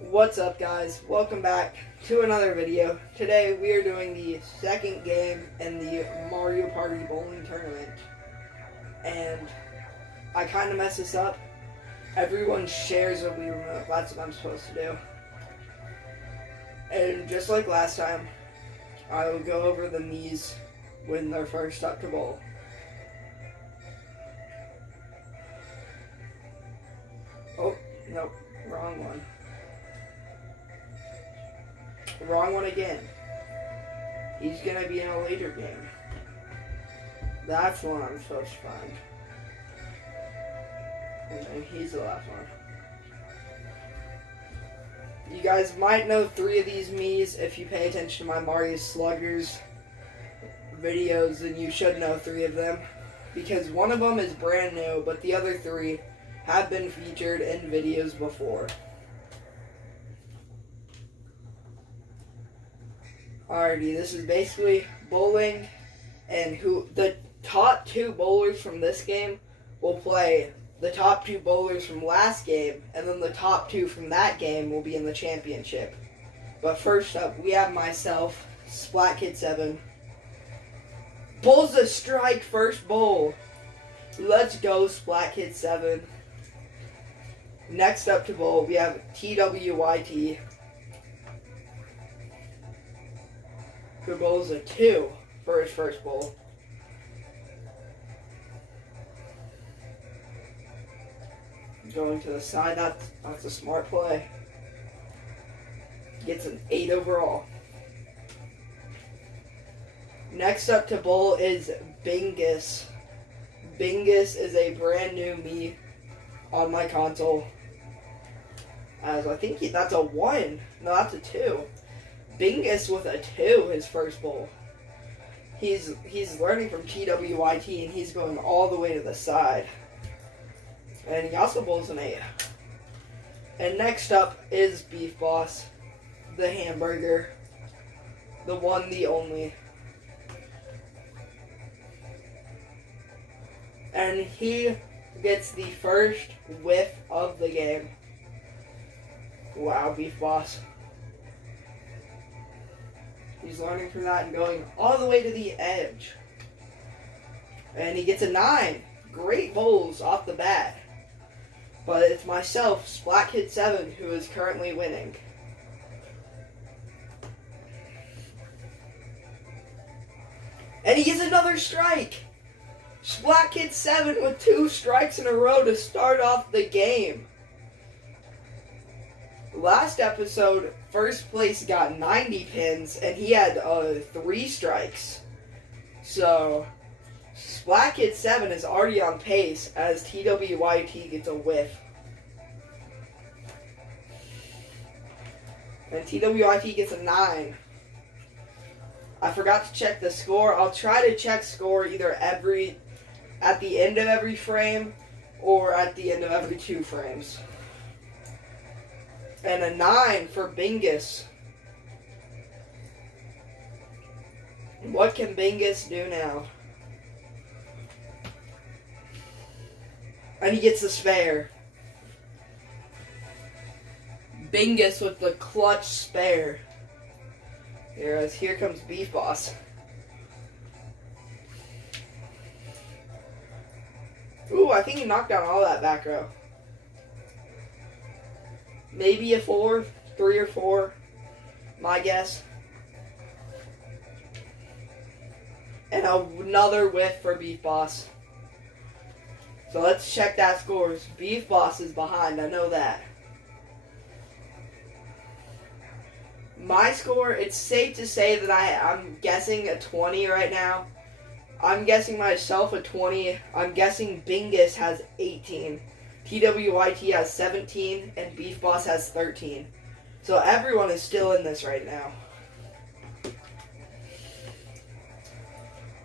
What's up, guys? Welcome back to another video. Today we are doing the second game in the Mario Party bowling tournament. And I kind of messed this up. Everyone shares a Wii remote. That's what I'm supposed to do. And just like last time, I will go over the Mii's when they're first up to bowl. Oh, nope, wrong one. Wrong one again. He's gonna be in a later game. That's the one I'm supposed to find. And then he's the last one. You guys might know 3 of these Mii's if you pay attention to my Mario Sluggers videos, then you should know 3 of them. Because one of them is brand new, but the other 3 have been featured in videos before. Alrighty, this is basically bowling, and the top 2 bowlers from this game will play the top 2 bowlers from last game, and then the top 2 from that game will be in the championship. But first up, we have myself, SplatKid7. Bowls a strike first bowl. Let's go, SplatKid7. Next up to bowl, we have Twyt, who bowls a 2 for his first bowl. Going to the side, that's a smart play. Gets an 8 overall. Next up to bowl is Bingis. Bingis is a brand new Mii on my console. As I think that's a 1. No, that's a 2. Bingis with a 2, his first bowl. He's learning from Twyt, and he's going all the way to the side. And he also bowls an 8. And next up is Beef Boss, the hamburger. The one, the only. And he gets the first whiff of the game. Wow, Beef Boss. He's learning from that and going all the way to the edge. And he gets a 9. Great bowls off the bat. But it's myself, SplatKid7, who is currently winning. And he gets another strike! SplatKid7 with 2 strikes in a row to start off the game. Last episode, first place got 90 pins, and he had 3 strikes. So, SplatKid7 is already on pace as Twyt gets a whiff. And Twyt gets a 9. I forgot to check the score. I'll try to check score either at the end of every frame or at the end of every 2 frames. And a 9 for Bingis. What can Bingis do now? And he gets a spare. Bingis with the clutch spare. Here comes Beef Boss. Ooh, I think he knocked down all that back row. Maybe a 4, 3 or 4, my guess. And another whiff for Beef Boss. So let's check that scores. Beef Boss is behind, I know that. My score, it's safe to say that I'm guessing a 20 right now. I'm guessing myself a 20. I'm guessing Bingis has 18. Twyt has 17, and Beef Boss has 13. So everyone is still in this right now.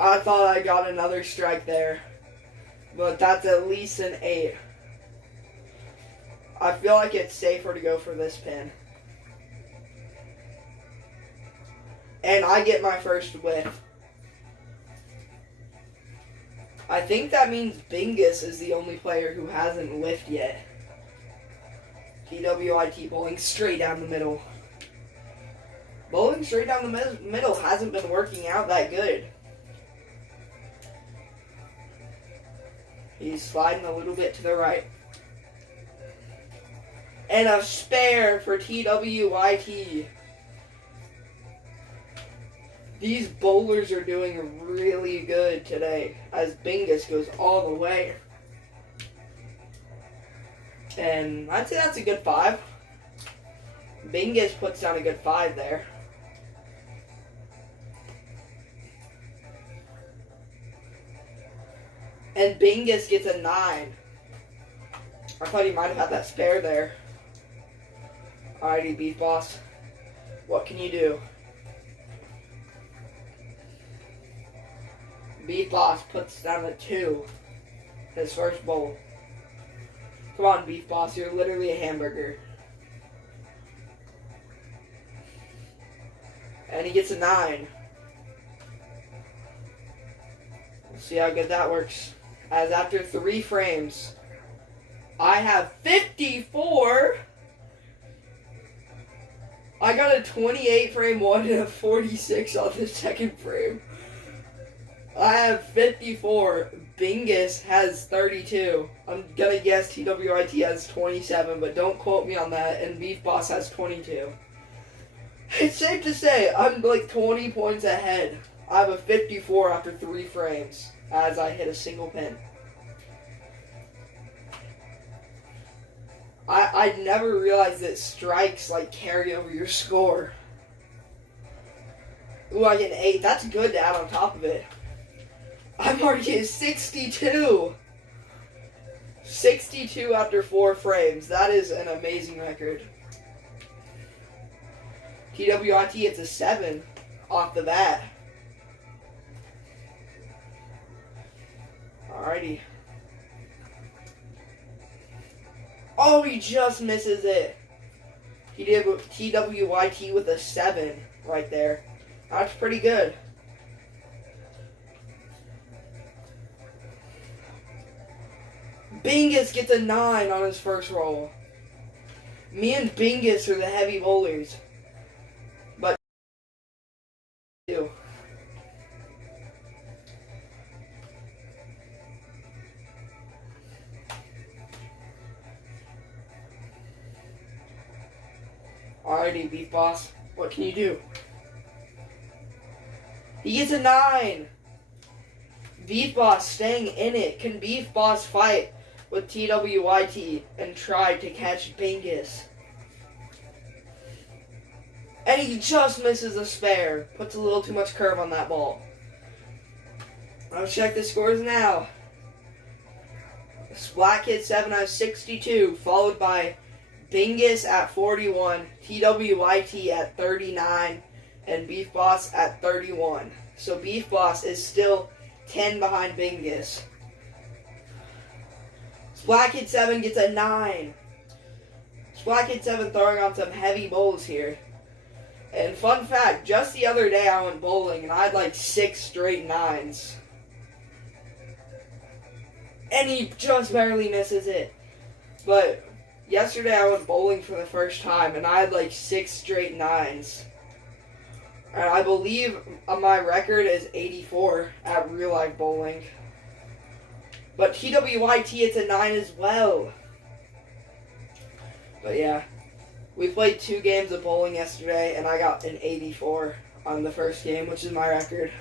I thought I got another strike there, but that's at least an 8. I feel like it's safer to go for this pin. And I get my first whiff. I think that means Bingis is the only player who hasn't whiffed yet. TWIT bowling straight down the middle. Bowling straight down the middle hasn't been working out that good. He's sliding a little bit to the right. And a spare for TWIT. These bowlers are doing really good today as Bingis goes all the way. And I'd say that's a good 5. Bingis puts down a good 5 there. And Bingis gets a 9. I thought he might have had that spare there. Alrighty, Beef Boss. What can you do? Beef Boss puts down a 2. His first bowl. Come on, Beef Boss. You're literally a hamburger. And he gets a 9. We'll see how good that works. As after 3 frames, I have 54. I got a 28 frame one and a 46 on the second frame. I have 54. Bingis has 32. I'm gonna guess TWIT has 27, but don't quote me on that. And Beef Boss has 22. It's safe to say I'm like 20 points ahead. I have a 54 after 3 frames as I hit a single pin. I never realized that strikes like carry over your score. Ooh, I get an 8. That's good to add on top of it. I'm already at 62. 62 after 4 frames. That is an amazing record. TWIT gets a 7 off the bat. Alrighty. Oh, he just misses it. He did with TWIT with a 7 right there. That's pretty good. Bingis gets a 9 on his first roll. Me and Bingis are the heavy bowlers. But you. Alrighty, Beef Boss. What can you do? He gets a 9. Beef Boss staying in it. Can Beef Boss fight with TWIT and try to catch Bingis? And he just misses a spare. Puts a little too much curve on that ball. I'll check the scores now. SplatKid7 has 62, followed by Bingis at 41, TWIT at 39, and Beef Boss at 31. So Beef Boss is still 10 behind Bingis. SplatKid7 gets a 9. SplatKid7 throwing on some heavy bowls here. And fun fact, just the other day I went bowling and I had like 6 straight 9s. And he just barely misses it. But yesterday I went bowling for the first time and I had like 6 straight 9s. And I believe my record is 84 at real life bowling. But TWIT, it's a 9 as well. But yeah, we played 2 games of bowling yesterday and I got an 84 on the first game, which is my record.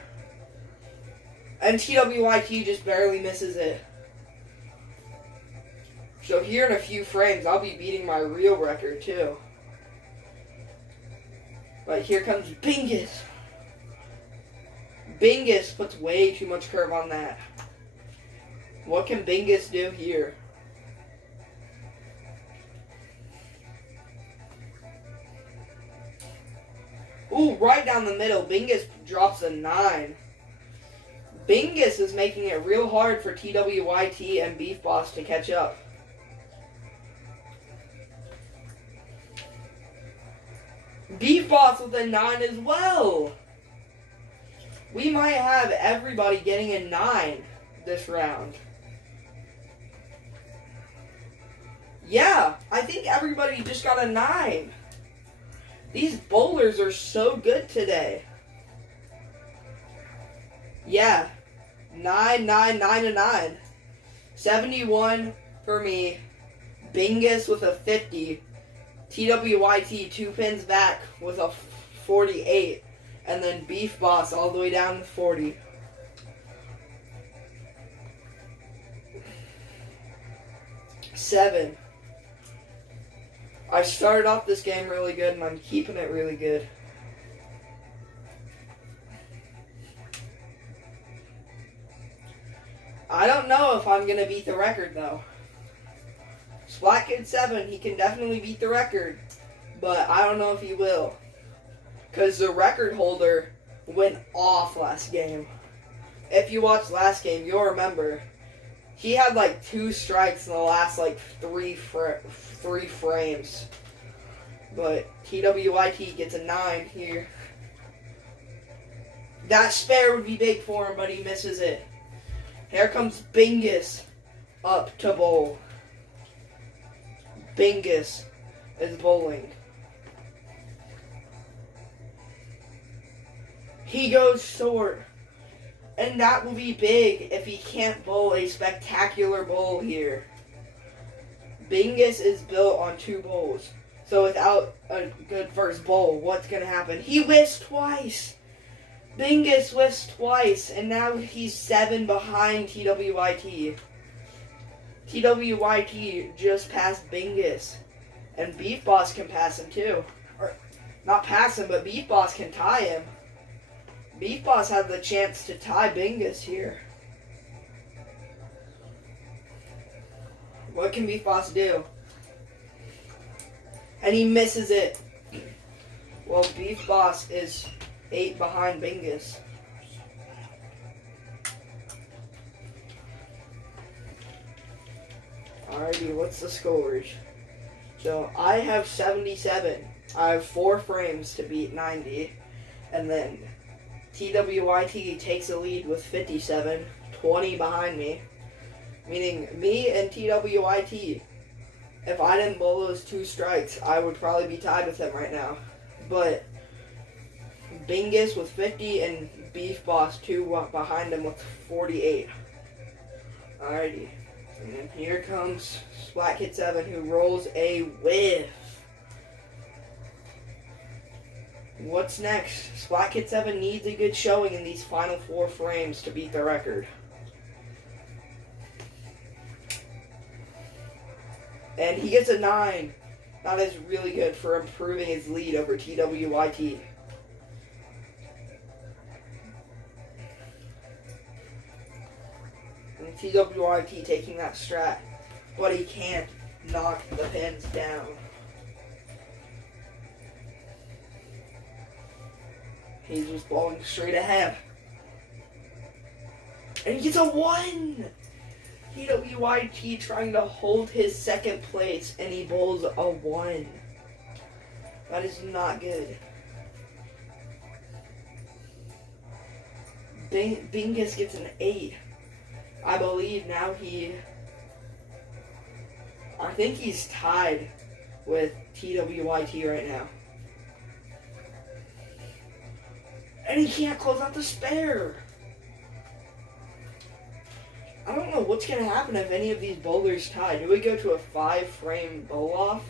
And TWIT just barely misses it. So here in a few frames, I'll be beating my real record too. But here comes Bingis. Bingis puts way too much curve on that. What can Bingis do here? Ooh, right down the middle. Bingis drops a 9. Bingis is making it real hard for TWIT and Beef Boss to catch up. Beef Boss with a 9 as well. We might have everybody getting a 9 this round. Yeah, I think everybody just got a 9. These bowlers are so good today. Yeah, 9, 9, 9, and 9. 71 for me. Bingis with a 50. TWYT 2 pins back with a 48. And then Beef Boss all the way down to 40. Seven. I started off this game really good and I'm keeping it really good. I don't know if I'm going to beat the record though. SplatKid7, he can definitely beat the record, but I don't know if he will. Because the record holder went off last game. If you watched last game, you'll remember. He had like 2 strikes in the last like 3 frames. But TWYT gets a 9 here. That spare would be big for him, but he misses it. Here comes Bingis up to bowl. Bingis is bowling. He goes short. And that will be big if he can't bowl a spectacular bowl here. Bingis is built on 2 bowls. So without a good first bowl, what's going to happen? He whiffs twice. Bingis whiffs twice. And now he's 7 behind TWYT. TWYT just passed Bingis. And Beef Boss can pass him too. Or, not pass him, but Beef Boss can tie him. Beef Boss had the chance to tie Bingis here. What can Beef Boss do? And he misses it. Well, Beef Boss is 8 behind Bingis. Alrighty, what's the scores? So, I have 77. I have 4 frames to beat 90. And then TWYT takes the lead with 57, 20 behind me. Meaning, me and TWYT, if I didn't bowl those 2 strikes, I would probably be tied with him right now. But Bingis with 50 and Beef Boss 2 behind him with 48. Alrighty. And then here comes SplatKid7 who rolls a whiff. What's next? SplatKid7 needs a good showing in these final 4 frames to beat the record. And he gets a 9. That is really good for improving his lead over TWYT. And TWYT taking that strat, but he can't knock the pins down. He's just bowling straight ahead. And he gets a 1! TWYT trying to hold his second place, and he bowls a 1. That is not good. Bingis gets an 8. I believe now I think he's tied with TWYT right now. And he can't close out the spare. I don't know what's going to happen if any of these bowlers tie. Do we go to a 5-frame bowl-off?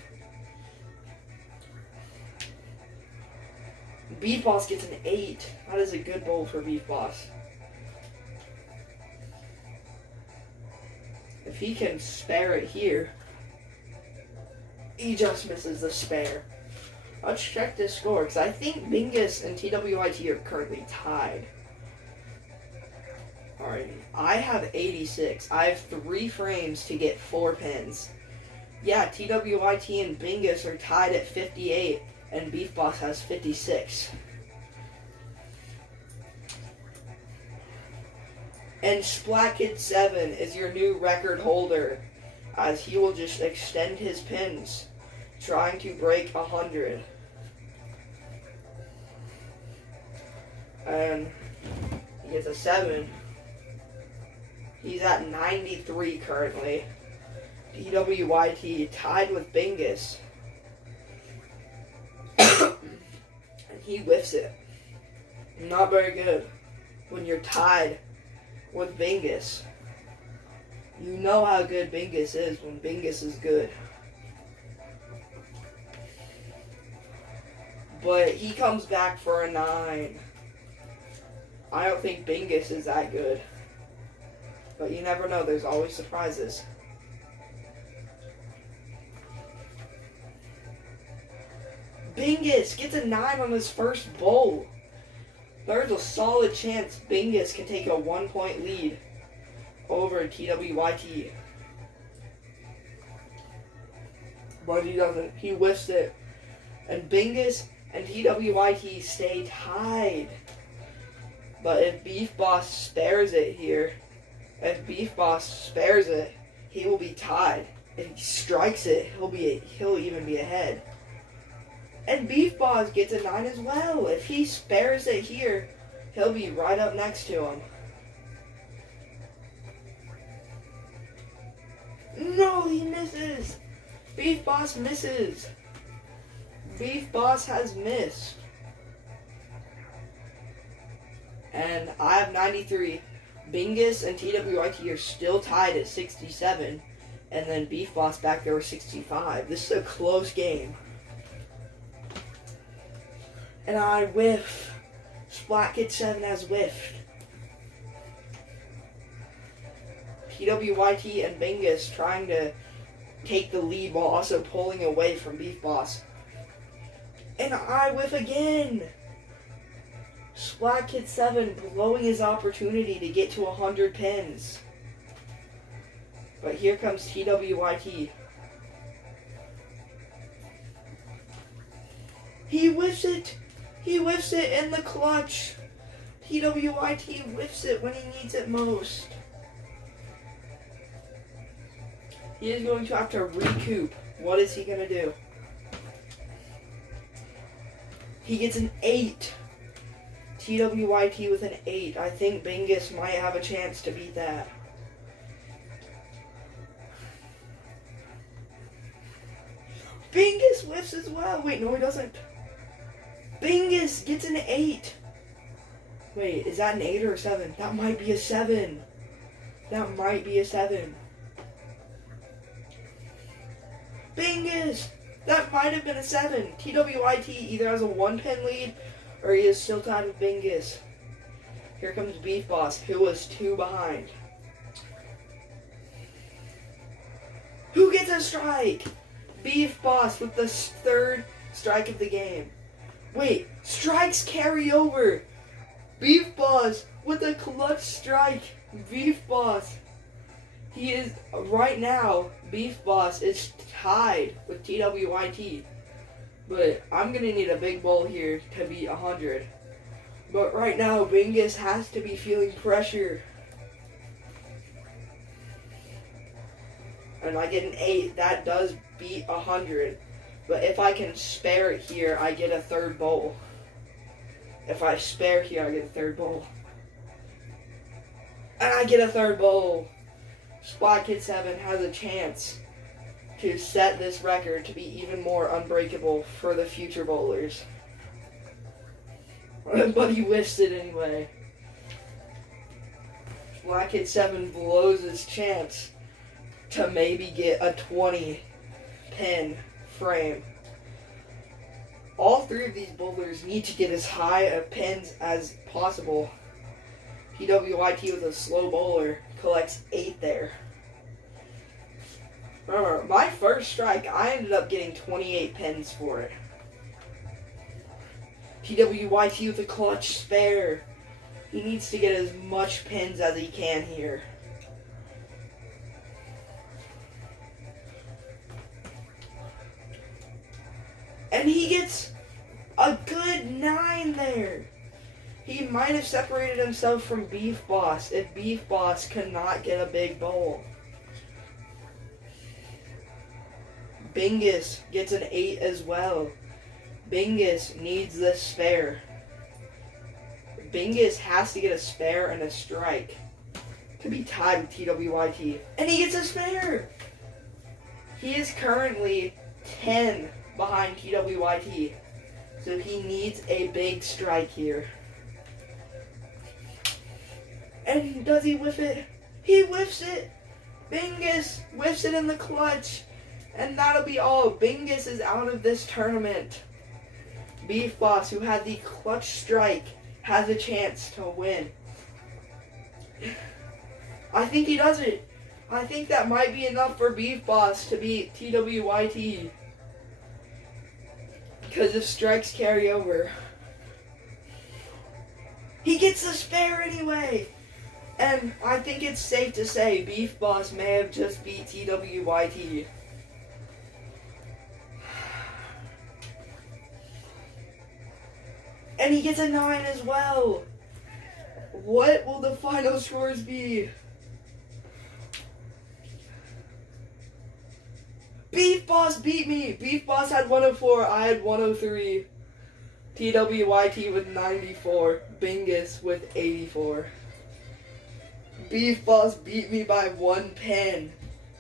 Beef Boss gets an 8. That is a good bowl for Beef Boss. If he can spare it here, he just misses the spare. Let's check this score, because I think Bingis and TWYT are currently tied. Alright, I have 86. I have 3 frames to get 4 pins. Yeah, TWYT and Bingis are tied at 58, and Beef Boss has 56. And SplatKid7 is your new record holder, as he will just extend his pins, trying to break 100. And he gets a 7. He's at 93 currently. TWYT tied with Bingis. And he whiffs it. Not very good when you're tied with Bingis. You know how good Bingis is when Bingis is good. But he comes back for a 9. I don't think Bingis is that good. But you never know, there's always surprises. Bingis gets a 9 on his first bowl. There's a solid chance Bingis can take a 1-point lead over TWYT. But he doesn't. He whiffs it. And Bingis and TWYT stay tied. But if Beef Boss spares it here, he will be tied. If he strikes it, he'll even be ahead. And Beef Boss gets a 9 as well. If he spares it here, he'll be right up next to him. No, he misses. Beef Boss misses. Beef Boss has missed. And I have 93. Bingis and TWYT are still tied at 67. And then Beef Boss back there with 65. This is a close game. And I whiff. SplatKid7 has whiffed. TWYT and Bingis trying to take the lead while also pulling away from Beef Boss. And I whiff again. SplatKid7 blowing his opportunity to get to 100 pins. But here comes TWYT. He whiffs it. He whiffs it in the clutch. TWYT whiffs it when he needs it most. He is going to have to recoup. What is he going to do? He gets an 8. TWYT with an 8. I think Bingis might have a chance to beat that. Bingis whiffs as well. Wait, no he doesn't. Bingis gets an 8. Wait, is that an 8 or a 7? That might be a 7. That might be a 7. Bingis! That might have been a 7. TWYT either has a 1-pin lead or he is still tied with Bingis. Here comes Beef Boss, who was 2 behind. Who gets a strike? Beef Boss with the 3rd strike of the game. Wait, strikes carry over. Beef Boss with a clutch strike. Beef Boss. He is, right now, Beef Boss is tied with TWYT. But I'm going to need a big bowl here to beat 100. But right now, Bingis has to be feeling pressure. And I get an 8. That does beat 100. But if I can spare it here, I get a 3rd bowl. If I spare here, I get a 3rd bowl. And I get a 3rd bowl. SplatKid7 has a chance to set this record to be even more unbreakable for the future bowlers. But he whiffs it anyway. SplatKid7 blows his chance to maybe get a 20-pin frame. All 3 of these bowlers need to get as high of pins as possible. TWYT with a slow bowler collects 8 there. Remember, my first strike, I ended up getting 28 pins for it. TWYT with a clutch spare. He needs to get as much pins as he can here. And he gets a good 9 there. He might have separated himself from Beef Boss if Beef Boss could not get a big bowl. Bingis gets an 8 as well. Bingis needs this spare. Bingis has to get a spare and a strike to be tied with TWYT. And he gets a spare! He is currently 10 behind TWYT. So he needs a big strike here. And does he whiff it? He whiffs it! Bingis whiffs it in the clutch. And that'll be all. Bingis is out of this tournament. Beef Boss, who had the clutch strike, has a chance to win. I think he does it. I think that might be enough for Beef Boss to beat TWYT. Because if strikes carry over. He gets the spare anyway. And I think it's safe to say Beef Boss may have just beat TWYT. And he gets a 9 as well. What will the final scores be? Beef Boss beat me. Beef Boss had 104. I had 103. TWYT with 94. Bingis with 84. Beef Boss beat me by 1 pen.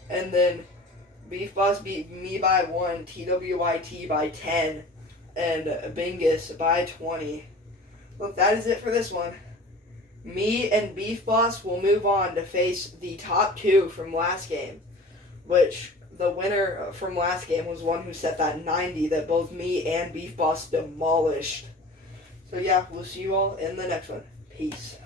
And then Beef Boss beat me by 1. TWYT by 10. And Bingis by 20. Look, that is it for this one. Me and Beef Boss will move on to face the top 2 from last game, which the winner from last game was one who set that 90 that both me and Beef Boss demolished. So yeah, we'll see you all in the next one. Peace.